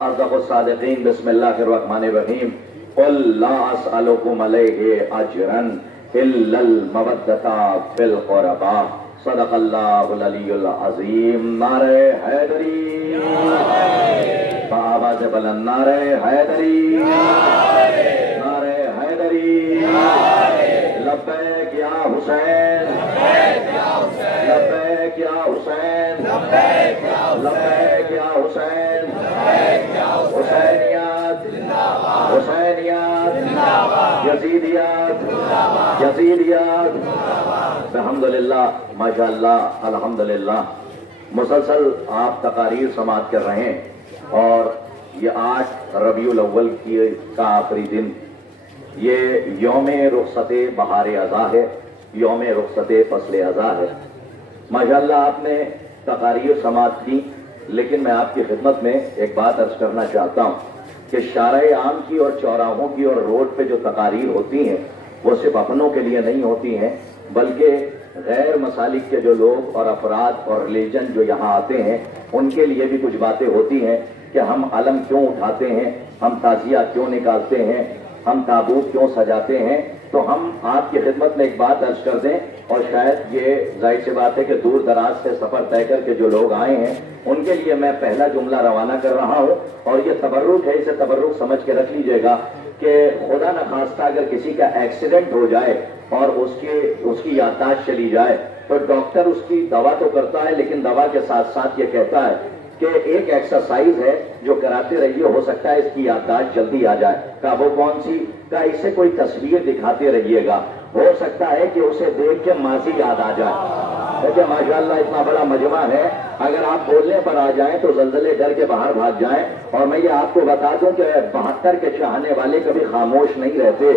أصدق الصادقين بسم الله الرحمن الرحيم قل لا أسألكم عليه أجرا إلا المودة في القربى صدق الله العلي العظيم نعرہ حیدری بآواز بلند نعرہ حیدری نعرہ حیدری لبیک یا حسین لبیک یا حسین لبیک یا حسین حسینیات حسینیات یزیدیات یزیدیات الحمدللہ ماشاءاللہ الحمدللہ مسلسل آپ تقاریر سماعت کر رہے ہیں اور یہ 8 ربیع الاول کا آخری دن یہ یوم رخصت بہار ازاں ہے، یوم رخصت فصل ازاں ہے۔ ماشاءاللہ آپ نے تقاریر سماعت کی، لیکن میں آپ کی خدمت میں ایک بات عرض کرنا چاہتا ہوں کہ شارع عام کی اور چوراہوں کی اور روڈ پہ جو تقاریر ہوتی ہیں وہ صرف اپنوں کے لیے نہیں ہوتی ہیں، بلکہ غیر مسالک کے جو لوگ اور افراد اور ریلیجن جو یہاں آتے ہیں ان کے لیے بھی کچھ باتیں ہوتی ہیں کہ ہم علم کیوں اٹھاتے ہیں، ہم تعزیہ کیوں نکالتے ہیں، ہم تابوت کیوں سجاتے ہیں۔ تو ہم آپ کی خدمت میں ایک بات عرض کر دیں، اور شاید یہ ظاہر سی بات ہے کہ دور دراز سے سفر طے کر کے جو لوگ آئے ہیں ان کے لیے میں پہلا جملہ روانہ کر رہا ہوں، اور یہ تبرک ہے، اسے تبرک سمجھ کے رکھ لیجئے گا کہ خدا نخواستہ اگر کسی کا ایکسیڈنٹ ہو جائے اور اس کی یادداشت چلی جائے تو ڈاکٹر اس کی دوا تو کرتا ہے، لیکن دوا کے ساتھ ساتھ یہ کہتا ہے کہ ایک ایکسرسائز ہے جو کراتے رہیے، ہو سکتا ہے اس کی یادداشت جلدی آ جائے۔ کہا وہ کون سی؟ کہا اسے کوئی تصویر دکھاتے رہیے گا، ہو سکتا ہے کہ اسے دیکھ کے ماضی یاد آ جائے۔ دیکھیں ماشاءاللہ اتنا بڑا مجمع ہے، اگر آپ بولنے پر آ جائیں تو زلزلے ڈر کے باہر بھاگ جائیں۔ اور میں یہ آپ کو بتا دوں کہ 72 کے چاہنے والے کبھی خاموش نہیں رہتے،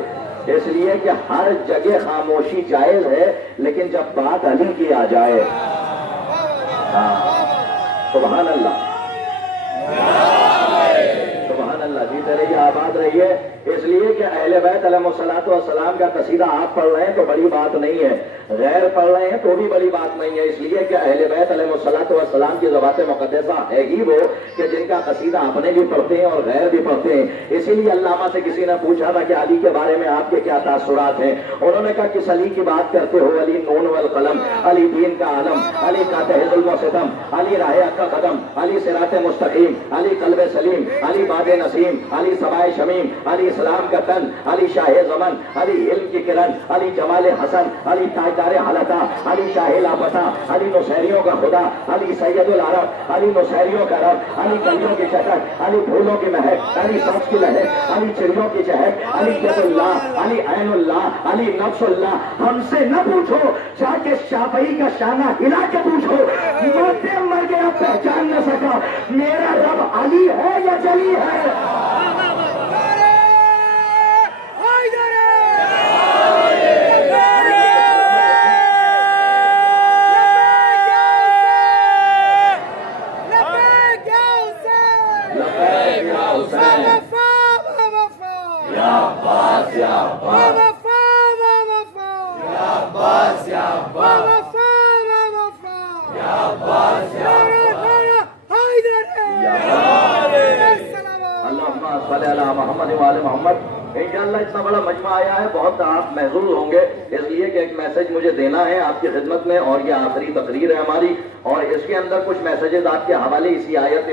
اس لیے کہ ہر جگہ خاموشی جائز ہے، لیکن جب بات علی کی آ جائے، سبحان اللہ سبحان اللہ، جیتے رہیے آباد رہیے۔ اس لیے کہ اہل بیت علیہ الصلوۃ والسلام کا قصیدہ آپ پڑھ رہے ہیں تو بڑی بات نہیں ہے، غیر پڑھ رہے ہیں تو بھی بڑی بات نہیں ہے، اس لیے کہ اہل بیت علیہ الصلوۃ والسلام کی ذوات مقدسہ ہے ہی وہ کہ جن کا قصیدہ اپنے بھی پڑھتے ہیں اور غیر بھی پڑھتے ہیں۔ اسی لیے علامہ سے کسی نے پوچھا تھا کہ علی کے بارے میں آپ کے کیا تاثرات ہیں، انہوں نے کہا کس علی کی بات کرتے ہو؟ علی نون والقلم، علی دین کا عالم، علی کا ظلم و ستم، علی راہ حق کا قدم، علی صراط مستقیم، علی قلب سلیم، علی باد نسیم، علی سبائے شمیم، علی اسلام کا تن، علی شاہ زمن، علی علم کی کرن، علی جمال حسن، علی تاجدار حلقہ، علی شاہ لاپتہ، علی نصیریوں کا خدا، علی سید العرب، علی نصیریوں کا رب، علی گلیوں کی شکل، علی پھولوں کی مہک، علی سانس کی لہر، علی چڑیوں کی چہک، علی ید اللہ، علی عین اللہ، علی نفس اللہ۔ ہم سے نہ پوچھو، جا کے شافعی کا شانہ ہلا کے پوچھو، مرتے مر گیا پہچان نہ سکا، میرا رب علی ہے یا جلی ہے؟ محمد وآل محمد۔ انشاءاللہ اتنا بڑا مجمع آیا ہے، بہت آپ محظوظ ہوں گے، اس لیے کہ ایک میسج مجھے دینا ہے آپ کی خدمت میں، اور یہ آخری تقریر ہے ہماری، اور اس کے اندر کچھ میسیجز آپ کے حوالے اسی آیت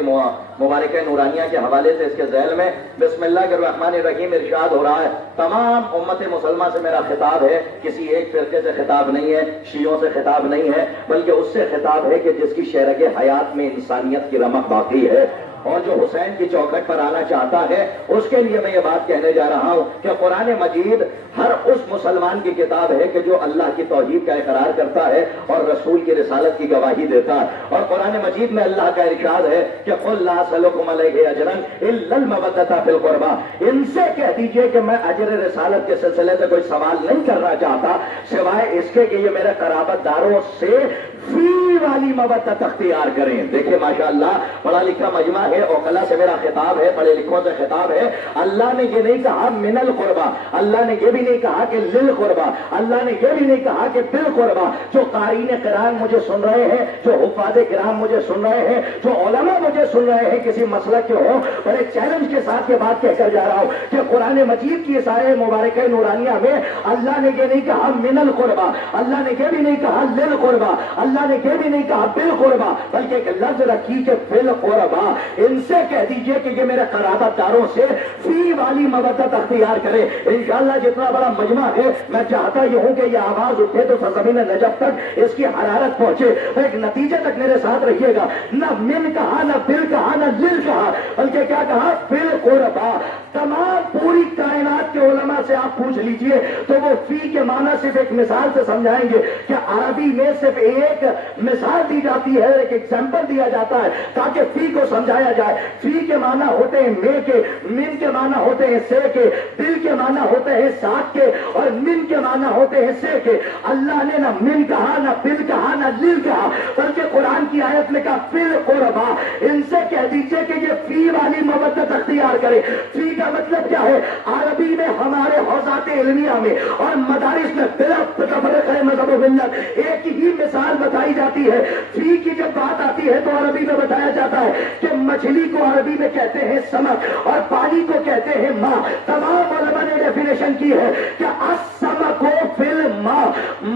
مبارکہ نورانیہ کے حوالے سے اس کے ذیل میں بسم اللہ الرحمن الرحیم ارشاد ہو رہا ہے۔ تمام امت مسلمہ سے میرا خطاب ہے، کسی ایک فرقے سے خطاب نہیں ہے، شیعوں سے خطاب نہیں ہے، بلکہ اس سے خطاب ہے کہ جس کی شرح حیات میں انسانیت کی رمق باقی ہے اور جو حسین کی چوکھٹ پر آنا چاہتا ہے، اس کے لیے میں یہ بات کہنے جا رہا ہوں کہ قرآن مجید ہر اس مسلمان کی کتاب ہے کہ جو اللہ کی توحید کا اقرار کرتا ہے اور رسول کی رسالت کی گواہی دیتا ہے، اور قرآن مجید میں اللہ کا ارشاد ہے کہ قل لا اسألکم علیہ اجرا الا المودۃ فی القربى، ان سے کہہ دیجئے کہ میں اجر رسالت کے سلسلے سے کوئی سوال نہیں کرنا چاہتا سوائے اس کے کہ یہ میرے قرابت داروں سے فی والی مودت اختیار کریں۔ دیکھیں ماشاءاللہ پڑھا لکھا مجمع ہے، اوقلا سے سے میرا خطاب ہے، پڑھے لکھوں سے خطاب ہے۔ اللہ نے یہ نہیں کہا من القربا، اللہ نے یہ بھی نہیں کہا کہ للقربا، اللہ نے یہ بھی نہیں کہا کہ بالقربا۔ جو قارئین قرآن مجھے سن رہے ہیں، جو حفاظ کرام مجھے سن رہے ہیں، جو علماء مجھے سن رہے ہیں کسی مسلک کے ہوں، بڑے چیلنج کے ساتھ یہ بات کہہ کر جا رہا ہوں کہ قرآن مجید کی سارے مبارکہ نورانیہ میں اللہ نے یہ نہیں کہا من القربا، اللہ نے یہ بھی نہیں کہا للقربا، اللہ نے یہ بھی نہیں کہا بالقربا، بلکہ ایک لفظ رکھی کہ بالقربا۔ ان سے کہہ دیجئے کہ یہ میرے قرابت داروں سے فی والی مودت اختیار کرے۔ انشاءاللہ جتنا بڑا مجمع ہے، میں چاہتا یہ ہوں کہ یہ آواز اٹھے تو سرزمین نجف تک اس کی حرارت پہنچے۔ ایک نتیجے تک میرے ساتھ رہیے گا، نہ من کہا، نہ بل کہا، نہ لل کہا، بلکہ کیا کہا؟ بالقربا۔ تمام پوری کائنات کے علماء سے آپ پوچھ لیجئے تو وہ فی کے معنی صرف ایک مثال سے سمجھائیں گے کہ عربی میں صرف ایک مثال دی جاتی ہے، ایک ایگزامپل دیا جاتا ہے تاکہ فی کو سمجھایا جائے۔ فی کے معنی ہوتے ہیں میں کے، من کے معنی ہوتے ہیں سے کے، بل کے معنی ہوتے ہیں ساتھ کے، اور من کے معنی ہوتے ہیں سے کے۔ اللہ نے نہ من کہا، نہ بل کہا، نہ لل کہا، بلکہ قرآن کی آیت میں کہا بالقربا۔ ان سے کہہ دیجئے کہ یہ فی والی مودت اختیار کرے۔ فی کا مطلب کیا ہے؟ عربی میں ہمارے حوزات علمیہ میں اور مدارس میں بلا تفرقہ مذہب و ملت ایک ہی مثال بتائی جاتی ہے۔ فی کی جب بات آتی ہے تو عربی میں بتایا جاتا ہے کہ مچھلی کو عربی میں کہتے ہیں سمک اور پانی کو کہتے ہیں ماں۔ تمام علماء نے ڈیفینیشن کی ہے کہ السمک فی الماء،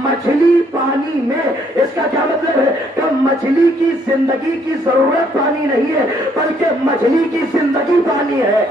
مچھلی پانی میں۔ اس کا کیا مطلب ہے کہ مچھلی کی زندگی کی ضرورت پانی نہیں ہے، بلکہ مچھلی کی زندگی پانی ہے۔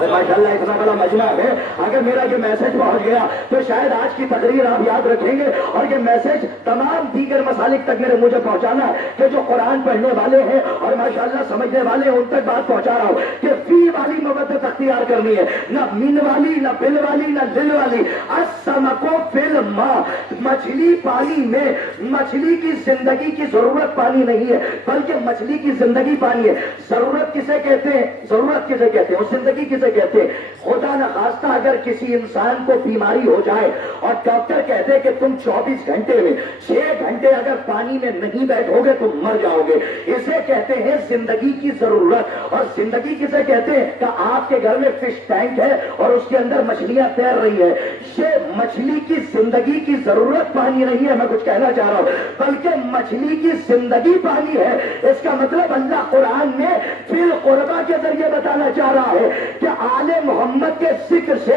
ماشاءاللہ اتنا بڑا مجمع ہے، اگر میرا یہ میسج پہنچ گیا تو شاید آج کی تقریر آپ یاد رکھیں گے، اور یہ میسج تمام دیگر مسالک تک میرے مجھے پہنچانا ہے کہ جو قرآن پڑھنے والے ہیں اور ماشاءاللہ سمجھنے والے ہیں ان تک بات پہنچا رہا ہوں کہ فی والی مودت اختیار کرنی ہے، نہ من والی، نہ بل والی، نہ لل والی۔ السمک فی الماء، مچھلی پانی میں، مچھلی کی زندگی کی ضرورت پانی نہیں ہے بلکہ مچھلی کی زندگی پانی ہے۔ ضرورت کسے کہتے ہیں؟ ضرورت کسے کہتے ہیں اور زندگی کسے کہتے ہیں؟ خدا نخواستہ اگر کسی انسان کو بیماری ہو جائے اور ڈاکٹر کہتے کہ تم 24 گھنٹے میں 6 گھنٹے اگر پانی میں نہیں بیٹھو گے تو مر جاؤ گے، اسے کہتے ہیں زندگی کی ضرورت۔ اور زندگی کسے کہتے ہیں؟ کہ آپ کے گھر میں فش ٹینک ہے اور اس کے اندر مچھلیاں تیر رہی ہے، یہ مچھلی کی زندگی کی ضرورت پانی نہیں ہے، میں کچھ کہنا چاہ رہا ہوں، بلکہ مچھلی کی زندگی پانی ہے۔ اس کا مطلب اللہ قرآن میں فی القربہ کے ذریعے بتانا چاہ رہا ہے کہ آل محمد کے ذکر سے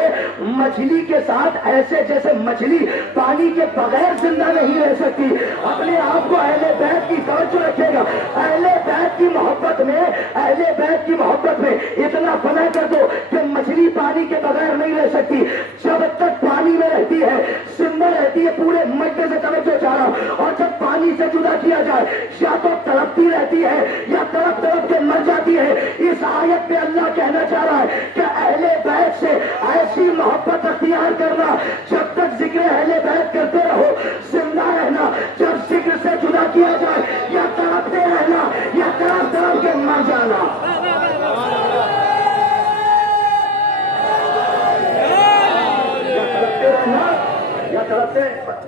مچھلی کے ساتھ ایسے جیسے مچھلی پانی کے بغیر زندہ نہیں رہ سکتی۔ اپنے آپ کو اہل بیت کی توجہ رکھے گا، اہل بیت کی محبت میں، اہل بیت کی محبت میں اتنا فنا کر دو کہ مچھلی پانی کے بغیر نہیں رہ سکتی، جب تک پانی میں رہتی ہے زندہ رہتی ہے۔ پورے مجمع سے توجہ چاہ رہا ہوں، اور جب پانی سے جدا کیا جائے یا تو تڑپتی رہتی ہے یا تڑپ تڑپ کے مر جاتی ہے۔ اس آیت میں اللہ کہنا چاہ رہا ہے کہ اہل بیت سے ایسی محبت اختیار کرنا، جب تک ذکر اہل بیت کرتے رہو زندہ رہنا، جب ذکر سے جدا کیا جائے یا تڑپتے رہنا یا تڑپ تڑپ کے مر جانا۔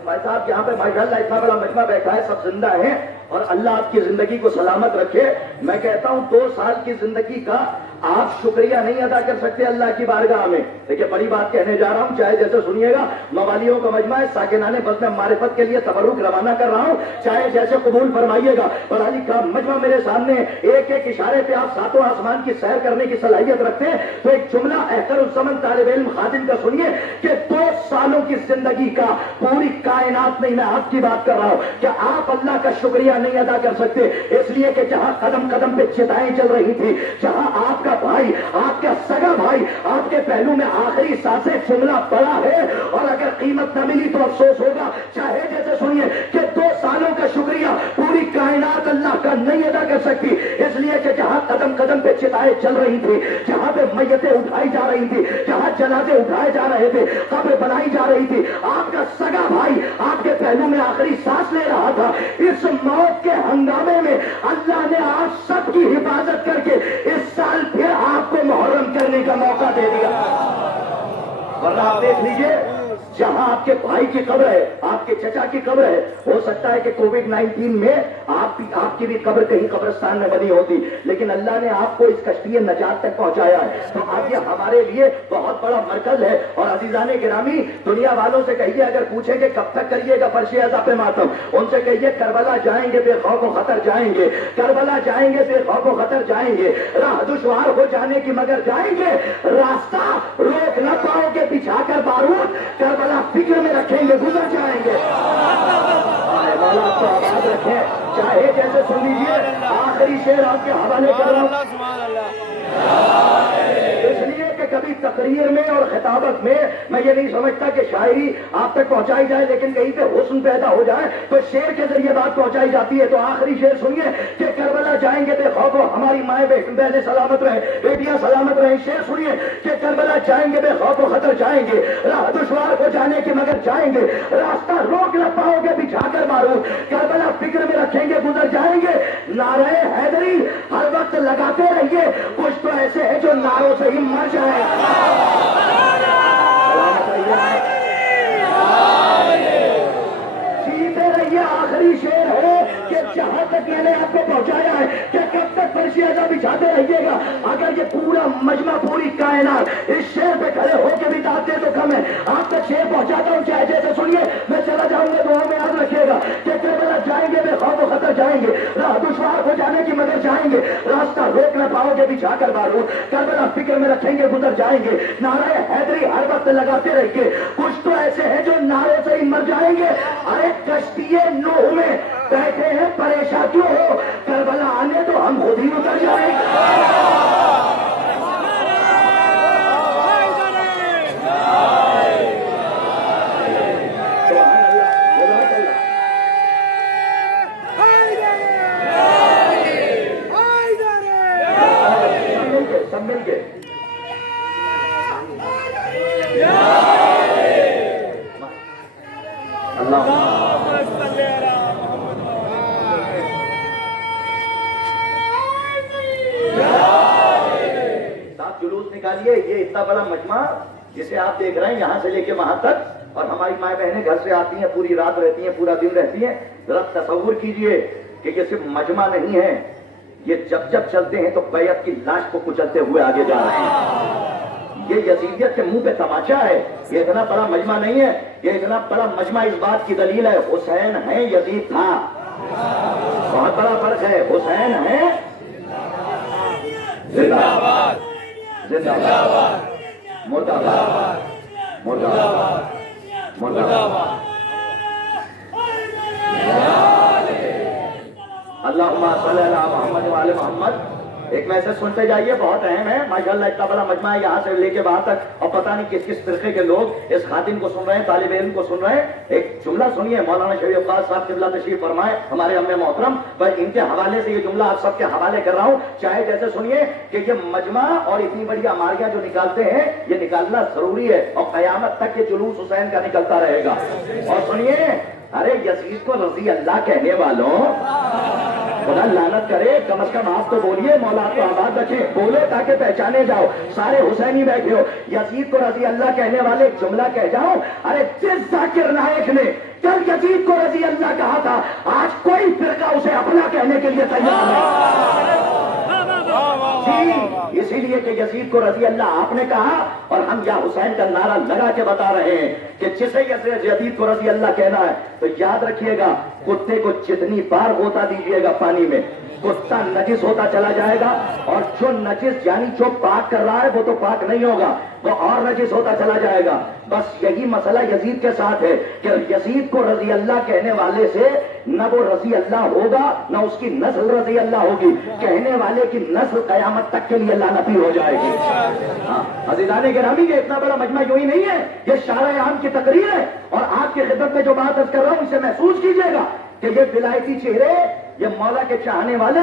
بھائی صاحب یہاں پہ ماشاءاللہ اتنا بڑا مجمع بیٹھا ہے، سب زندہ ہیں اور اللہ آپ کی زندگی کو سلامت رکھے۔ میں کہتا ہوں 2 سال کی زندگی کا آپ شکریہ نہیں ادا کر سکتے اللہ کی بارگاہ میں۔ دیکھیے بڑی بات کہنے جا رہا ہوں، چاہے جیسے سنیے گا، موالیوں کا مجمع ہے، ساکنان بزم معرفت کے لیے تبرک روانہ کر رہا ہوں، چاہے جیسے قبول فرمائیے گا۔ پڑھا لکھا مجمع میرے سامنے، ایک ایک اشارے پہ آپ 7 آسمان کی سیر کرنے کی صلاحیت رکھتے ہیں، تو ایک جملہ احتر الزمن طالب علم خادم کا سنیے کہ 2 سالوں کی زندگی کا پوری کائنات میں، میں آپ کی بات کر رہا ہوں کہ آپ اللہ کا شکریہ نہیں ادا کر سکتے، اس لیے کہ جہاں قدم قدم پہ چتائیں چل رہی تھی، جہاں آپ کا بھائی، آپ کا سگا بھائی آپ کے پہلو میں آخری سانسیں جملہ پڑا ہے، اور اگر قیمت نہ ملی تو افسوس ہوگا۔ چاہے جیسے سنیے کہ 2 سالوں کا شکریہ پوری کائنات اللہ کا نہیں ادا کر سکتی، اس لیے کہ جہاں قدم قدم پہ چتائیں چل رہی تھی، جہاں پہ میتیں اٹھائی جا رہی تھی، جہاں جنازے اٹھائے جا رہے تھے، قبر بنائی جا رہی تھی، آپ کا سگا بھائی آپ کے پہلو میں آخری سانس لے رہا تھا، اس موت کے ہنگامے میں اللہ نے آپ سب کی حفاظت کر کے اس سال پھر آپ کو محرم کرنے کا موقع دے دیا۔ ورنہ آپ دیکھ لیجئے جہاں آپ کے بھائی کی قبر ہے، آپ کے چچا کی قبر ہے، ہو سکتا ہے کہ کووڈ-19 میں آپ کی بھی قبر کہیں قبرستان میں بنی ہوتی، لیکن اللہ نے آپ کو اس کشتی نجات تک پہنچایا ہے، تو اب یہ ہمارے لیے بہت بڑا مرکز ہے۔ اور عزیزان گرامی، دنیا والوں سے کہیے اگر پوچھیں کہ کب تک کریے گا فرش عزا ماتم، ان سے کہیے کربلا جائیں گے بے خوف و خطر جائیں گے، کربلا جائیں گے بے خوف و خطر جائیں گے، راہ دشوار ہو جانے کی مگر جائیں گے، راستہ روک نہ پاؤ گے بچھا کر بارود، کربلا فکر میں رکھیں گے گزر جائیں گے۔ مولا تو آباد رکھیں، چاہے جیسے سن لیجیے، آخری شعر آپ کے حوالے کر رہا ہوں، اس لیے کہ کبھی تقریر میں اور خطابت میں میں یہ نہیں سمجھتا کہ شاعری آپ تک پہنچائی جائے، لیکن کہیں پہ حسن پیدا ہو جائے تو شعر کے ذریعے بات پہنچائی جاتی ہے۔ تو آخری شعر سنیے کہ کربلا جائیں گے بے خوف، ہماری مائیں بہنیں سلامت رہیں، بیٹیاں سلامت رہیں۔ شعر سنیے کہ کربلا جائیں گے بے خوف و خطر جائیں گے، راہ دشوار ہو جانے کی مگر جائیں گے، راستہ روک نہ پاؤ گے بچھا کر بارود، کربلا فکر میں رکھیں گے گزر جائیں گے۔ نعرہ حیدری ہر وقت لگاتے رہیے، کچھ تو ایسے ہیں جو نعروں سے ہی مر جائیں۔ جیتے رہیے، آخری شعر ہے کہ جہاں تک میں نے آپ کو پہنچایا ہے کہ کب تک فرش عزا بچھاتے رہیے گا۔ اگر یہ پورا مجمع پوری کائنات اس شعر پہ کھڑے ہو کے بتاتے تو کم ہے۔ آپ تک شعر پہنچاتا ہوں، چاہے جیسے سنیے، میں چلا جاؤں گا، دعا میں یاد رکھیے گا کہ کربلا جائیں گے بے خوف و خطر جائیں گے، راہ دشوار ہو جانے کی مگر جائیں گے، راستہ روک نہ پاؤ گے بچھا کر بارود، کربلا فکر میں رکھیں گے گزر جائیں گے۔ نعرہ حیدری ہر وقت لگاتے رہیے، کچھ تو ایسے ہیں جو نعروں سے ہی مر جائیں گے۔ ارے کشتی نوح میں بیٹھے ہیں پریشان کیوں ہو، کربلا آنے تو ہم خود ہی اتر جائیں گے۔ سب مل کے اللہ جلوس نکالیے۔ یہ اتنا بڑا مجمع جسے آپ دیکھ رہے ہیں یہاں سے لے کے وہاں تک، اور ہماری مائیں بہنیں گھر سے آتی ہیں، پوری رات رہتی ہیں، پورا دن رہتی ہیں۔ ذرا تصور کیجئے کہ یہ صرف مجمع نہیں ہے، یہ جب جب چلتے ہیں تو بیعت کی لاش کو کچلتے ہوئے آگے جا رہے ہیں۔ یہ یزیدیت کے منہ پہ تماچا ہے۔ یہ اتنا بڑا مجمع نہیں ہے، یہ اتنا بڑا مجمع اس بات کی دلیل ہے، حسین ہے یزید تھا۔ بہت بڑا فرق ہے، حسین ہے زندہ باد، زندہ باد، مردہ باد، مردہ باد، مردہ باد۔ اللہم صلی علی محمد وعلی محمد۔ ایک میسج سنتے جائیے، بہت اہم ہے۔ ماشاءاللہ اتنا بڑا مجمع ہے، یہاں سے لے کے وہاں تک، اور پتہ نہیں کس کس فرقے کے لوگ اس خاتم کو سن رہے ہیں، طالب علم کو سن رہے ہیں۔ ایک جملہ سنیے، مولانا شریف عباس صاحب قبلہ تشریف فرمائے، ہمارے عم محترم، بس ان کے حوالے سے یہ جملہ آپ سب کے حوالے کر رہا ہوں، چاہے جیسے سنیے کہ یہ مجمع اور اتنی بڑی اماریاں جو نکالتے ہیں، یہ نکالنا ضروری ہے، اور قیامت تک یہ جلوس حسین کا نکلتا رہے گا۔ اور سنیے، ارے یزید کو رضی اللہ کہنے والوں، خدا لعنت کرے، کم از کم آپ تو بولیے، مولا آپ کو آباد رکھے، بولو تاکہ پہچانے جاؤ، سارے حسینی بیٹھے ہو، یزید کو رضی اللہ کہنے والے ایک جملہ کہہ جاؤ۔ ارے جس ذاکر نائک نے کل یزید کو رضی اللہ کہا تھا، آج کوئی فرقہ اسے اپنا کہنے کے لیے تیار ہے۔ جی، اسی لیے کہ یزید کو رضی اللہ آپ نے کہا، اور ہم یا حسین کا نعرہ لگا کے بتا رہے ہیں کہ جسے یزید کو رضی اللہ کہنا ہے تو یاد رکھیے گا، کتے کو جتنی بار غوطہ دیجیے گا پانی میں، کتا نجس ہوتا چلا جائے گا، اور جو نجس یعنی جو پاک کر رہا ہے وہ تو پاک نہیں ہوگا، وہ اور نجس ہوتا چلا جائے گا۔ بس یہی مسئلہ یزید کے ساتھ ہے کہ یزید کو رضی اللہ کہنے والے سے نہ وہ رضی اللہ ہوگا، نہ اس کی نسل رضی اللہ ہوگی، کہنے والے کی نسل قیامت تک کے لیے لعنتی ہو جائے گی۔ ہاں عزیزان گرامی، یہ اتنا بڑا مجمع یوں ہی نہیں ہے، یہ شارع عام کی تقریر ہے، اور آپ کی خدمت میں جو بات عرض کر رہا ہوں اسے محسوس کیجیے گا کہ یہ ولایتی چہرے، یہ مولا کے چاہنے والے،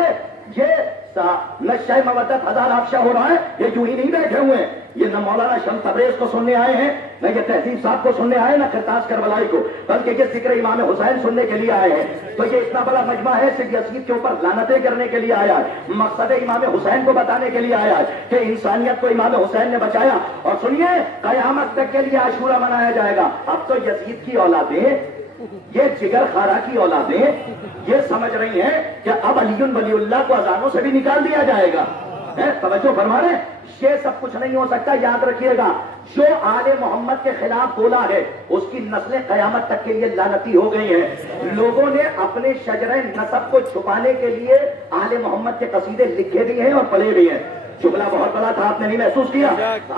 یہ نشہ مودت ہزار افشا ہو رہا ہے، یہ یوں ہی نہیں بیٹھے ہوئے ہیں، یہ نہ مولانا شمس تبریز کو سننے آئے ہیں، نہ یہ تہذیب صاحب کو سننے آئے، نہ کرتاز کربلائی کو، بلکہ یہ ذکر امام حسین سننے کے لیے آئے ہیں۔ تو یہ اتنا بڑا مجمع ہے، صرف یزید کے اوپر لعنتیں کرنے کے لیے آیا ہے، مقصد امام حسین کو بتانے کے لیے آیا ہے کہ انسانیت کو امام حسین نے بچایا۔ اور سنیے، قیامت تک کے لیے عاشورہ منایا جائے گا۔ اب تو یزید کی اولادیں، یہ جگر خارا کی اولادیں یہ سمجھ رہی ہیں کہ اب علی ولی اللہ کو اذانوں سے بھی نکال دیا جائے گا۔ توجہ فرما رہے ہیں؟ یہ سب کچھ نہیں ہو سکتا، یاد رکھیے گا، جو آل محمد کے خلاف بولا ہے اس کی نسلیں قیامت تک کے لیے لعنتی ہو گئی ہیں۔ لوگوں نے اپنے شجرہ نسب کو چھپانے کے لیے آل محمد کے قصیدے لکھے بھی ہیں اور پڑھے بھی ہیں۔ جملہ بہت بڑا تھا، آپ نے نہیں محسوس کیا؟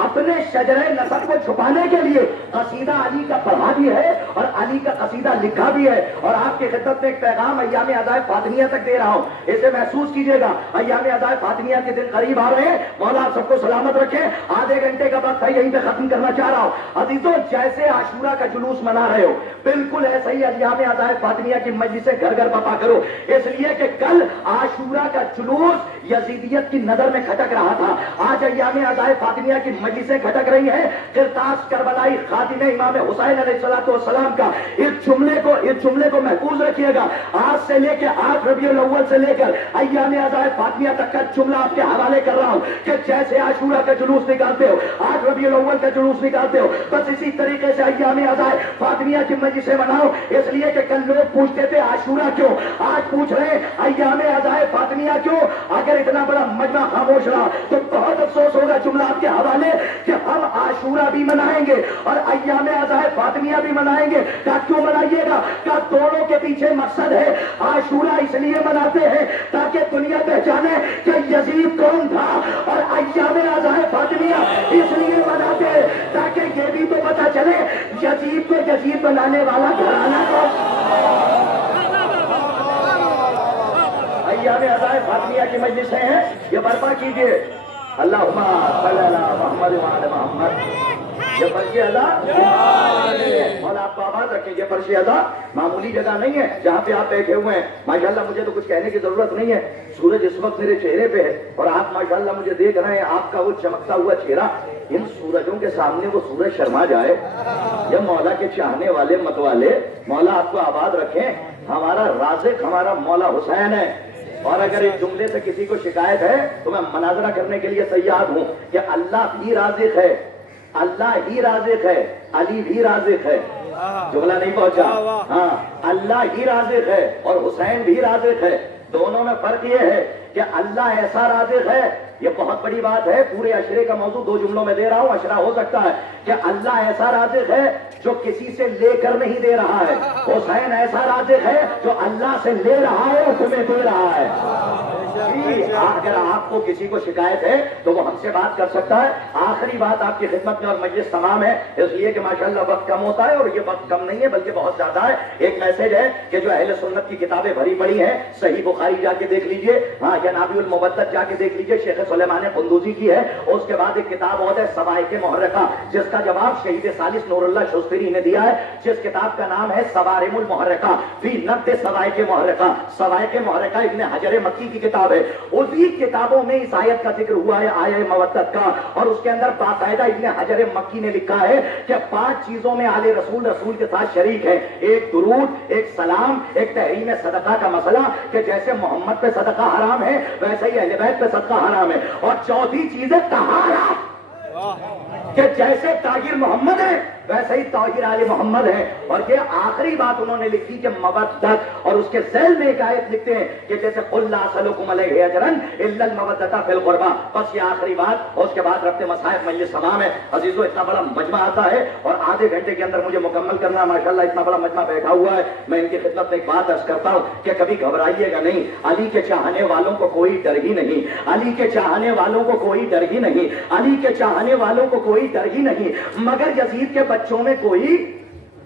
اپنے شجرہ نسب کو چھپانے کے لیے قصیدہ علی کا پڑھا بھی ہے اور علی کا قصیدہ لکھا بھی ہے۔ اور آپ کی خدمت میں ایک پیغام ایام عزائے فاطمیہ تک دے رہا ہوں، اسے محسوس کیجئے گا۔ ایام عزائے فاطمیہ کے دن قریب آ رہے ہیں، مولا آپ سب کو سلامت رکھے۔ آدھے گھنٹے کا وقت ہے، یہیں پہ ختم کرنا چاہ رہا ہوں۔ عزیزوں، جیسے عاشورہ کا جلوس منا رہے ہو، بالکل ایسا ہی ایام عزائے فاطمیہ کی مجلسیں گھر گھر بپا کرو، اس لیے کہ کل عاشورہ کا جلوس یزیدیت کی نظر میں کھٹک رہا تھا، آج ایام عزائے فاطمیہ کی مجلسیں کھٹک رہی ہیں۔ قرطاس کربلائی خادم امام حسین علیہ السلام کا اس جملے کو محفوظ رکھیے گا۔ آج سے لے کے 8 ربیع الاول سے لے کر ایام عزائے فاطمیہ تک کا جملہ آپ کے حوالے کر رہا ہوں کہ جیسے عاشورہ کا جلوس نکالتے ہو، 8 ربیع الاول کا جلوس نکالتے ہو، بس اسی طریقے سے ایام عزائے فاطمیہ کی مجلسیں مناؤ۔ اس لیے کہ کل لوگ پوچھتے تھے عاشورہ کیوں، آج پوچھ رہے ہیں ایام عزائے فاطمیہ کیوں۔ اگر اتنا بڑا مجمع خاموش رہا تو بہت افسوس ہوگا، جملہ آپ کے حوالے کہ ہم عاشورہ بھی منائیں گے اور ایام عزائے فاطمیہ بھی منائیں گے۔ کیا کیوں منائیے گا؟ کیا دونوں کے پیچھے مقصد ہے؟ عاشورہ اس لیے مناتے ہیں تاکہ دنیا پہچانے کہ یزید کون تھا، اور ایام عزائے فاطمیہ اس لیے مناتے ہیں تاکہ یہ بھی تو پتہ چلے یزید کو یزید بنانے والا گھرانہ کون۔ ایام عزائے فاطمیہ کی مجلسیں ہیں، یہ برپا کیجئے۔ اللہم صلی علی محمد وعلی محمد۔ یہ فرش ادا اور آپ کو آواز رکھیں، یہ فرش ادا معمولی جگہ نہیں ہے جہاں پہ آپ بیٹھے ہوئے ہیں۔ ماشاءاللہ مجھے تو کچھ کہنے کی ضرورت نہیں ہے، سورج اس وقت میرے چہرے پہ ہے اور آپ ماشاءاللہ مجھے دیکھ رہے ہیں، آپ کا وہ چمکتا ہوا چہرہ ان سورجوں کے سامنے وہ سورج شرما جائے۔ یہ مولا کے چاہنے والے متوالے، مولا آپ کو آباد رکھیں۔ ہمارا رازق ہمارا مولا حسین ہے، اور اگر اس جملے سے کسی کو شکایت ہے تو میں مناظرہ کرنے کے لیے تیار ہوں کہ اللہ بھی رازق ہے، اللہ ہی رازق ہے، علی بھی رازق ہے۔ جملہ نہیں پہنچا؟ ہاں، اللہ ہی رازق ہے اور حسین بھی رازق ہے۔ دونوں میں فرق یہ ہے کہ اللہ ایسا رازق ہے، یہ بہت بڑی بات ہے، پورے عشرے کا موضوع 2 جملوں میں دے رہا ہوں، عشرہ ہو سکتا ہے کہ اللہ ایسا رازق ہے جو کسی سے لے کر نہیں دے رہا ہے، حسین ایسا رازق ہے جو اللہ سے لے رہا ہے اور تمہیں دے رہا ہے۔ اگر آپ کو کسی کو شکایت ہے تو وہ ہم سے بات کر سکتا ہے۔ آخری بات آپ کی خدمت میں، اور مجلس تمام ہے اس لیے کہ ماشاءاللہ وقت کم ہوتا ہے، اور یہ وقت کم نہیں ہے بلکہ بہت زیادہ ہے۔ ایک میسج ہے کہ جو اہل سنت کی کتابیں بھری پڑی ہیں، صحیح بخاری جا کے دیکھ لیجئے، ہاں یا نابی المودت جا کے دیکھ لیجئے، شیخ سلیمان قندوزی کی ہے۔ اس کے بعد ایک کتاب اور ہے صواعق محرقہ، جس کا جواب شہید ثالث نور اللہ شوستری نے دیا ہے، جس کتاب کا نام ہے صوارم المحرقہ فی نقد صواعق محرقہ۔ صواعق محرقہ ابن حجر مکی کی کتاب ہے، اسی کتابوں میں اس آیت کا ذکر ہوا ہے، آیہ مودت کا، اور اس کے اندر باقاعدہ ابن حجر مکی نے لکھا ہے کہ 5 چیزوں میں آل رسول رسول کے ساتھ شریک ہے، ایک درود، ایک سلام، ایک تحریم صدقہ کا مسئلہ کہ جیسے محمد پہ صدقہ حرام ہے ویسے ہی اہل بیت پہ صدقہ حرام ہے، اور چوتھی چیز ہے طہارت، کہ جیسے طاہر محمد ہے ویسے ہی طاہر آل محمد ہے۔ اور یہ آخری بات انہوں نے لکھی کہ مودت، اور اس کے ذیل میں ایک آیت لکھتے ہیں کہ جیسے قل لا اسألکم علیہ اجرا الا المودۃ فی القربى، بس یہ آخری بات، اور اس کے بعد رفع مصائب مجلس تمام ہے۔ عزیزو، اتنا بڑا مجمع آتا ہے اور آدھے گھنٹے کے اندر مجھے مکمل کرنا ہے، ماشاءاللہ اتنا بڑا مجمع بیٹھا ہوا ہے۔ میں ان کی خدمت میں ایک بات عرض کرتا ہوں کہ کبھی گھبرائیے گا نہیں، علی کے چاہنے والوں کو کوئی ڈر ہی نہیں، علی کے چاہنے والوں کو کوئی ڈر ہی نہیں، علی کے چاہنے والوں کو کوئی ڈر ہی نہیں، مگر یزید کے بچوں میں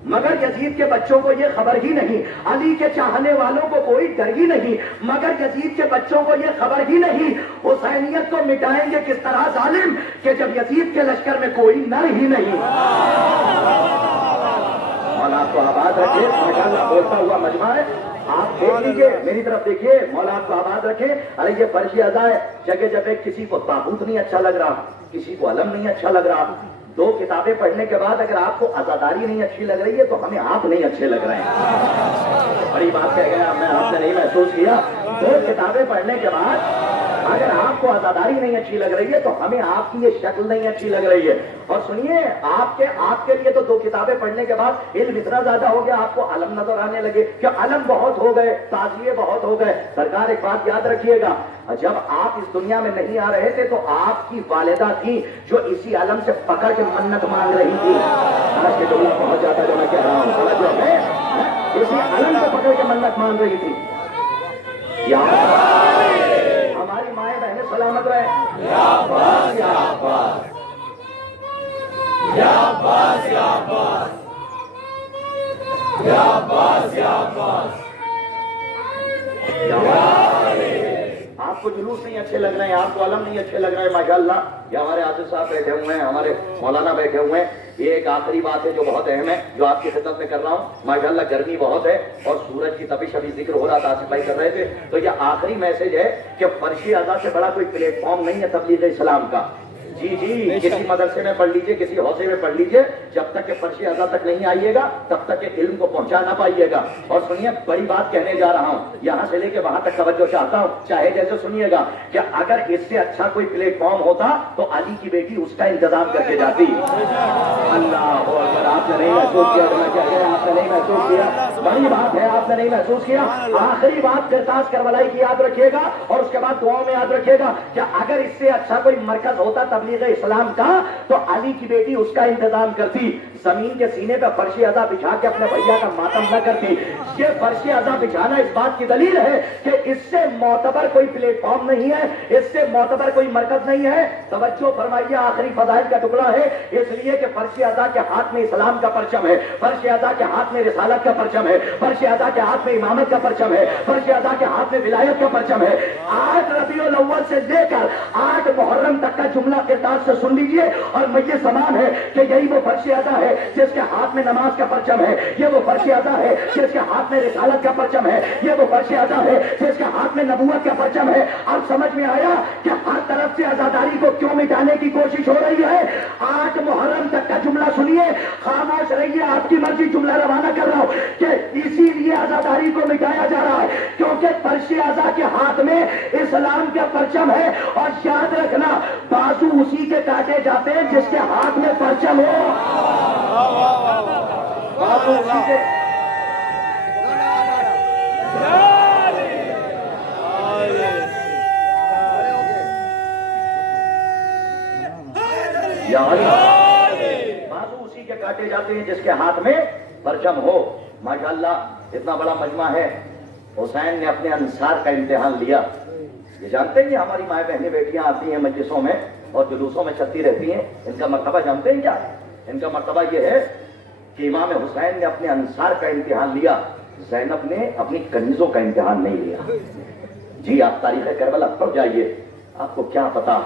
مگر یزید کے بچوں کو یہ خبر ہی نہیں، علی کے چاہنے والوں کو کوئی ڈر ہی نہیں، مگر یزید کے بچوں کو یہ خبر ہی نہیں، حسینیت کو مٹائیں گے کس طرح ظالم کہ جب یزید کے لشکر میں کوئی نر ہی نہیں۔ مولا آپ کو آباد رکھے. ماشاءاللہ بولتا ہوا مجمع ہے. آپ دیکھ لیجیے, میری طرف دیکھیے, مولا آپ کو آباد رکھے. ارے یہ فرض ادا ہے, جگہ جگہ کسی کو تابوت نہیں اچھا لگ رہا, کسی کو علم نہیں اچھا لگ رہا. 2 کتابیں پڑھنے کے بعد اگر آپ کو عزاداری نہیں اچھی لگ رہی ہے تو ہمیں آپ نہیں اچھے لگ رہے ہیں. بڑی بات کہہ گیا, میں آپ نے نہیں محسوس کیا. 2 کتابیں پڑھنے کے بعد اگر آپ کو عزاداری نہیں اچھی لگ رہی ہے تو ہمیں آپ کی یہ شکل نہیں اچھی لگ رہی ہے. اور سنیے, آپ کے لیے تو 2 کتابیں پڑھنے کے بعد علم اتنا زیادہ ہو گیا, آپ کو علم نظر آنے لگے کہ علم بہت ہو گئے, تعزیے بہت ہو گئے. سرکار ایک بات یاد رکھیے گا, جب آپ اس دنیا میں نہیں آ رہے تھے تو آپ کی والدہ تھی جو اسی علم سے پکڑ کے منت مانگ رہی تھی. آج کے جملہ پہنچ جاتا جو میں کہہ رہا ہوں, سمجھو میں, اسی علم سے پکڑ کے منت مانگ رہی تھی. ہماری مائیں بہنیں سلامت رہے. یا عباس یا عباس, یا عباس یا عباس, یا عباس یا عباس. آپ کو جلوس نہیں اچھے لگ رہے ہیں, آپ کو علم نہیں اچھے لگ رہے ہیں, ماشاءاللہ. یہ ہمارے حافظ صاحب بیٹھے ہوئے ہیں, ہمارے مولانا بیٹھے ہوئے ہیں. یہ ایک آخری بات ہے جو بہت اہم ہے, جو آپ کی خدمت میں کر رہا ہوں. ماشاءاللہ گرمی بہت ہے اور سورج کی تپش ابھی ذکر ہو رہا تھا, آصف بھائی کر رہے تھے. تو یہ آخری میسج ہے کہ فرش اعضاء سے بڑا کوئی پلیٹ فارم نہیں ہے تبلیغ اسلام کا. جی کسی مدرسے میں پڑھ لیجئے, کسی حوصے میں پڑھ لیجئے, جب تک کہ فرش اعضاء تک نہیں آئیے گا تب تک کہ علم کو پہنچا نہ پائیے گا. اور سنیے, بڑی بات کہنے جا رہا ہوں, یہاں سے لے کے وہاں تک توجہ چاہتا ہوں, چاہے جیسے سنیے گا, کہ اگر اس سے اچھا کوئی پلیٹ فارم ہوتا تو علی کی بیٹی اس کا انتظام کر کے جاتی. اللہ اکبر, آپ نے نہیں محسوس کیا, آپ نے نہیں محسوس کیا, بڑی بات ہے, آپ نے نہیں محسوس کیا. آخری بات کرتاس کربلائی کی یاد رکھیے گا اور اس کے بعد دعاؤں میں یاد رکھیے گا کہ اگر اس سے اچھا کوئی مرکز ہوتا تبلیغ اسلام کا تو علی کی بیٹی اس کا انتظام کرتی. زمین کے سینے پہ فرش اعضاء بچھا کے اپنے بھیا کا ماتم نہ کرتی. یہ فرش اعضاء بچھانا اس بات کی دلیل ہے کہ اس سے معتبر کوئی پلیٹ فارم نہیں ہے, اس سے معتبر کوئی مرکز نہیں ہے. توجہ فرمائیے, آخری فضائل کا ٹکڑا ہے, اس لیے کہ فرش اعضاء کے ہاتھ میں اسلام کا پرچم ہے, فرش اعضاء کے ہاتھ میں رسالت کا پرچم ہے, فرش اعضاء کے ہاتھ میں امامت کا پرچم ہے, فرش اعضاء کے ہاتھ میں ولایت کا پرچم ہے. 8 ربیع الاول سے لے کر 8 محرم تک کا جملہ قرطاس سے سن لیجئے اور یہ سمان ہے کہ یہی وہ فرش اعضاء ہے جس کے ہاتھ میں نماز کا پرچم ہے, یہ وہ فرش اعضاء ہے جس کے ہاتھ میں رسالت کا پرچم ہے, یہ وہ فرش اعضاء ہے جس کے ہاتھ میں نبوت کا پرچم ہے. اب سمجھ میں آیا کہ ہر طرف سے عزاداری کو کیوں مٹانے کی کوشش ہو رہی ہے. 8 محرم تک کا جملہ سنیے, خاموش رہیے, آپ کی مرضی, جملہ روانہ کر رہا ہوں کہ اسی لیے عزاداری کو مٹایا جا رہا ہے کیونکہ فرش اعضاء کے ہاتھ میں اسلام کا پرچم ہے. اور یاد رکھنا, بازو اسی کے کاٹے جاتے ہیں جس کے ہاتھ میں پرچم ہو. بازو اسی کے بازو اسی کے کاٹے جاتے ہیں جس کے ہاتھ میں پرچم ہو. ماشاءاللہ اتنا بڑا مجمع ہے. حسین نے اپنے انصار کا امتحان لیا. یہ جانتے ہیں کہ ہماری مائیں بہنیں بیٹیاں آتی ہیں مجلسوں میں اور جلوسوں میں چلتی رہتی ہیں, ان کا مرتبہ جانتے ہیں کیا؟ ان کا مرتبہ یہ ہے کہ امام حسین نے اپنے انصار کا امتحان لیا, زینب نے اپنی کنیزوں کا امتحان نہیں لیا. جی آپ تاریخ کربلا پڑھ جائیے, آپ کو کیا پتا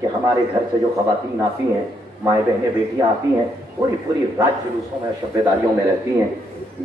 کہ ہمارے گھر سے جو خواتین آتی ہیں, مائیں بہنیں بیٹیاں آتی ہیں, پوری رات جلوسوں میں شب بیداریوں میں رہتی ہیں.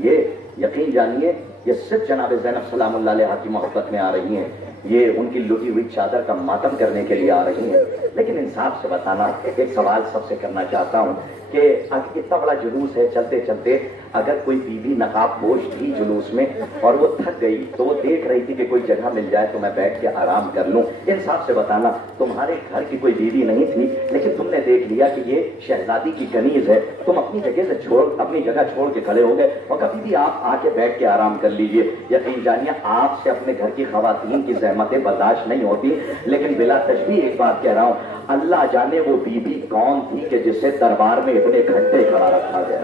یہ یقین جانیے یہ صرف جناب زینب سلام اللہ علیہا کی محبت میں آ رہی ہیں, یہ ان کی لٹی ہوئی چادر کا ماتم کرنے کے لیے آ رہی ہیں. لیکن انصاف سے بتانا, ایک سوال سب سے کرنا چاہتا ہوں کہ اتنا بڑا جلوس ہے, چلتے چلتے اگر کوئی بیوی نقاب پوش تھی جلوس میں اور وہ تھک گئی تو وہ دیکھ رہی تھی کہ کوئی جگہ مل جائے تو میں بیٹھ کے آرام کر لوں. انصاف سے بتانا, تمہارے گھر کی کوئی بیوی نہیں تھی لیکن تم نے دیکھ لیا کہ یہ شہزادی کی کنیز ہے, تم اپنی جگہ چھوڑ کے کھڑے ہو گئے اور کبھی بھی آپ آ کے بیٹھ کے آرام کر لیجئے. یقین جانیے آپ سے اپنے گھر کی خواتین کی زحمتیں برداشت نہیں ہوتی. لیکن بلا تشبیہ ایک بات کہہ رہا ہوں, اللہ جانے وہ بیوی کون تھی کہ جسے دربار میں اتنے گھنٹے کھڑا رکھا گیا.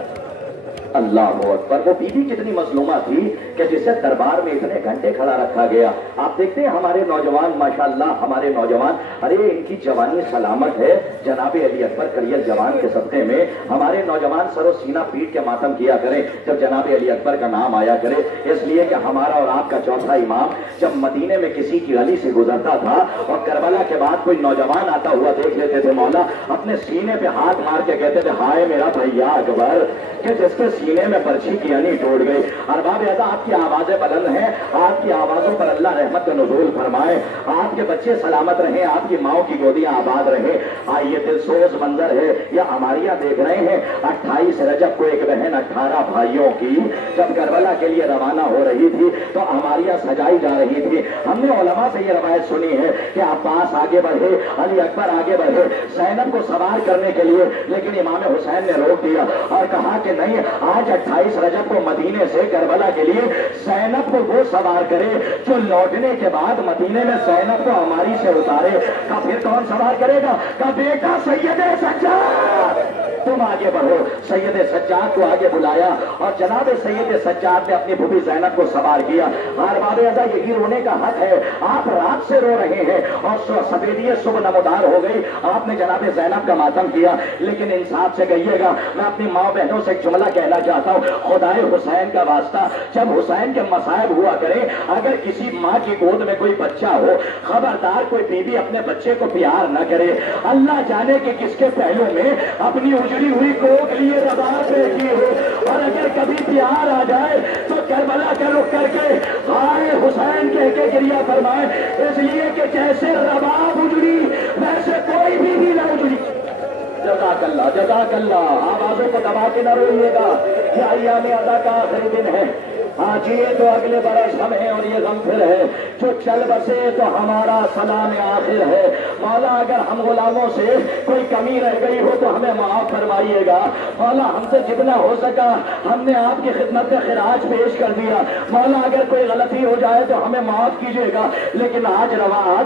اللہ اکبر, وہ بیوی کتنی مظلومہ تھی کہ جسے دربار میں اتنے گھنٹے کھڑا رکھا گیا. آپ دیکھتے ہیں ہمارے نوجوان, ماشاءاللہ ہمارے نوجوان, ارے ان کی جوانی سلامت ہے جناب علی اکبر کریل جوان کے صدقے میں. ہمارے نوجوان سر و سینہ پیٹ کے ماتم کیا کریں جب جناب علی اکبر کا نام آیا کرے, اس لیے کہ ہمارا اور آپ کا چوتھا امام جب مدینے میں کسی کی گلی سے گزرتا تھا اور کربلا کے بعد کوئی نوجوان آتا ہوا دیکھ لیتے تھے, مولا اپنے سینے پہ ہاتھ مار کے کہتے تھے, ہائے میرا بھیا اکبر, کہ جس کے سینے میں برچھی کی یعنی ٹوٹ گئی۔ ارباب اعضا آپ کی آوازیں بلند ہیں، آپ کی آوازوں پر اللہ رحمت کا نزول فرمائے، آپ کے بچے سلامت رہیں، آپ کی ماؤں کی گودیاں آباد رہیں۔ آئیے دل سوز منظر ہے یہ ہماریاں دیکھ رہے ہیں۔ 28 رجب کو ایک بہن 18 بھائیوں کی جب کربلا کے لیے روانہ ہو رہی تھی تو ہماریاں سجائی جا رہی تھی۔ ہم نے علماء سے یہ روایت سنی ہے کہ عباس آگے بڑھے، علی اکبر آگے بڑھے زینب کو سوار کرنے کے لیے، لیکن امام حسین نے روک دیا اور کہا کہ نہیں، آج 28 رجب کو مدینے سے کربلا کے لیے زینب کو وہ سوار کرے جو لوٹنے کے بعد مدینے میں زینب کو ہماری سے اتارے۔ کا پھر کون سوار کرے گا؟ کا بیٹا سید سجاد تم آگے بڑھو۔ سید سجاد کو آگے بلایا اور جناب سید سجاد نے اپنی بھوبی زینب کو سوار کیا۔ ارباب اعضا یہی رونے کا حق ہے، آپ رات سے رو رہے ہیں اور سفیدی صبح نمودار ہو گئی، آپ نے جناب زینب کا ماتم کیا، لیکن انصاف سے کہیے گا، میں اپنی ماں بہنوں سے ایک جملہ کہنا چاہتا ہوں، خدائے حسین کا واسطہ، جب حسین کے مصائب ہوا کرے، اگر کسی ماں کی گود میں کوئی بچہ ہو، خبردار کوئی بیوی اپنے بچے کو پیار نہ کرے، اللہ جانے کہ کس کے پہلو میں اپنی اجڑی ہوئی کوک لیے رباب کی ہو، اور اگر کبھی پیار آ جائے تو کربلا کا رخ کر کے ہائے حسین کہہ کے گریہ فرمائے، اس لیے کہ جیسے رباب اجڑی ویسے کوئی بھی نہ اجڑی۔ جزاک اللہ، جزاک اللہ، آوازوں کو دبا کے نہ روئیے گا، یہ ایام ادا کا آخری دن ہے۔ آج یہ تو اگلے برس ہم ہیں اور یہ غم پھر ہے، جو چل بسے تو ہمارا سلام آخر ہے۔ مولا اگر ہم غلاموں سے کوئی کمی رہ گئی ہو تو ہمیں معاف فرمائیے گا۔ مولا ہم سے جتنا ہو سکا ہم نے آپ کی خدمت میں خراج پیش کر دیا۔ مولا اگر کوئی غلطی ہو جائے تو ہمیں معاف کیجیے گا، لیکن آج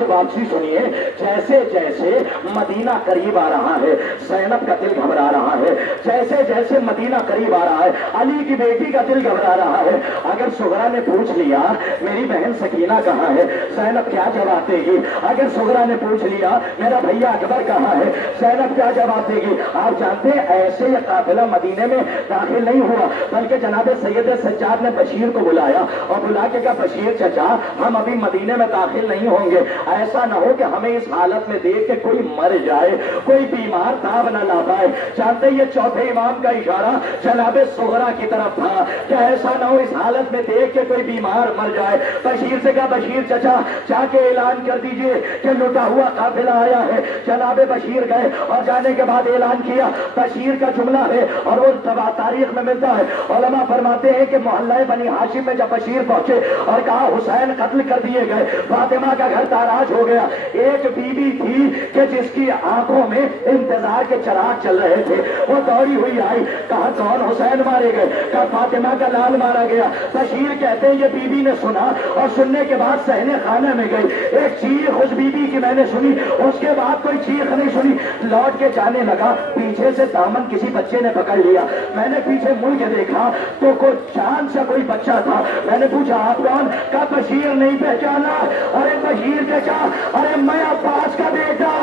واپسی سنیے، جیسے جیسے مدینہ قریب آ رہا ہے زینب کا دل گھبرا رہا ہے، جیسے جیسے مدینہ قریب آ رہا ہے علی کی بیٹی کا دل گھبرا رہا ہے۔ اگر سغرا نے پوچھ لیا میری بہن سکینہ کہاں ہے، زینب کیا جواب دے گی؟ اگر سغرا نے پوچھ لیا میرا بھیا اکبر کہاں ہے، زینب کیا جواب دے گی؟ آپ جانتے ہیں ایسے یہ قافلہ مدینے میں داخل نہیں ہوا، بلکہ جناب سید سجاد نے بشیر کو بلایا اور بلا کے کہا بشیر چچا ہم ابھی مدینے میں داخل نہیں ہوں گے، ایسا نہ ہو کہ ہمیں اس حالت میں دیکھ کے کوئی مر جائے، کوئی بیمار تاب نہ لا پائے۔ جانتے یہ چوتھے امام کا اشارہ جناب سغرا کی طرف تھا کہ ایسا نہ ہو اس حالت میں دیکھ کے کوئی بیمار مر جائے۔ بشیر سے کہا بشیر چچا جا کے اعلان کر دیجئے کہ لٹا ہوا قافلہ آیا ہے۔ جناب بشیر گئے اور جانے کے بعد اعلان کیا، بشیر کا جملہ ہے اور وہ تاریخ میں ملتا ہے، علماء فرماتے ہیں کہ محلہ بنی ہاشم میں جب بشیر پہنچے اور کہا حسین قتل کر دیے گئے، فاطمہ کا گھر تاراج ہو گیا، ایک بی بی تھی کہ جس کی آنکھوں میں انتظار کے چراغ چل رہے تھے، وہ دوڑی ہوئی آئی، کہا کون؟ حسین مارے گئے، کہا فاطمہ کا لال مارا گیا۔ بشیر کہتے ہیں یہ بی بی نے سنا اور سننے کے بعد صحن خانے میں گئی، ایک چیخ اس بی بی کی میں نے سنی، اس کے بعد کوئی چیخ نہیں سنی، لوٹ کے جانے لگا، پیچھے سے دامن کسی بچے نے پکڑ لیا، میں نے پیچھے مڑ کے دیکھا تو کوئی چاند سا کوئی بچہ تھا، میں نے پوچھا آپ کون؟ کہا بشیر نہیں پہچانا؟ ارے بشیر چچا، ارے میں عباس کا بیٹا،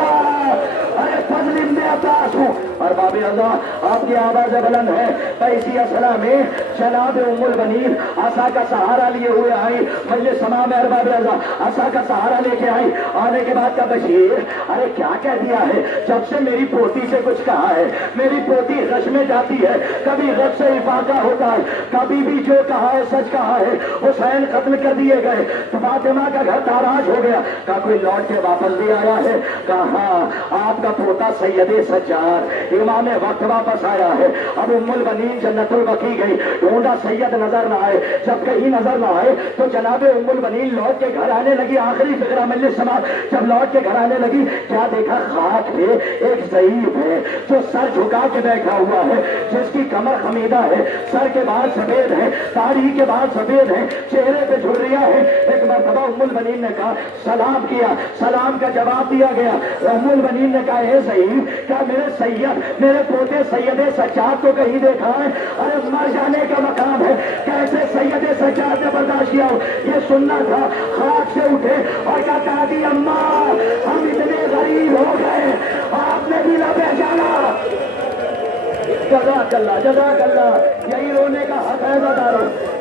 ارے فضل ابن عباس ہوں۔ اور باب اعضا آپ کی آواز بلند ہے، پیسی اسلحہ میں جناب ام البنین عصا کا سہارا لیے ہوئے آئی، مجلس سما میں ارباب اعضا عصا کا سہارا لے کے آئی، آنے کے بعد کا بشیر ارے کیا کہہ دیا ہے؟ جب سے میری پوتی سے کچھ کہا ہے، میری پوتی غش میں جاتی ہے، کبھی غش سے افاقہ ہوتا ہے، کبھی بھی جو کہا ہے سچ کہا ہے، حسین قتل کر دیے گئے، فاطمہ کا گھر تاراج ہو گیا، کہا کوئی لوٹ کے واپس بھی آیا ہے؟ کہا ہاں آپ کا پوتا سید سجاد امام وقت واپس آیا ہے۔ اب ام البنین جنت البقیع گئی، ڈھونڈا سید نظر نہ آئے، جب کہیں نظر نہ آئے تو جناب ام البنین لوٹ کے گھر آنے لگی، آخری فقرہ مجلس سماعت جب لوٹ کے گھر آنے لگی کیا دیکھا؟ خاک پہ ایک ضعیف ہے جو سر جھکا کے بیٹھا ہوا ہے، جس کی کمر خمیدہ ہے، سر کے بال سفید ہیں، داڑھی کے بال سفید ہیں، چہرے پہ جھریاں ہیں۔ ایک مرتبہ ام البنین نے کہا سلام کیا، سلام کا جواب دیا گیا، ام البنین نے کہا اے ضعیف کیا میرے سید میرے پوتے سید سجاد کو کہیں دیکھا ہے؟ ارے مر جانے کا مقام ہے، کیسے سید سجاد نے برداشت کیا ہو؟ یہ سننا تھا۔ خاک سے اٹھے اور کہا دادی اماں ہم اتنے غریب ہو گئے، آپ نے بھی نہ پہچانا۔ جزاک اللہ، جزاک اللہ، یہی رونے کا حق ہے عزادارو۔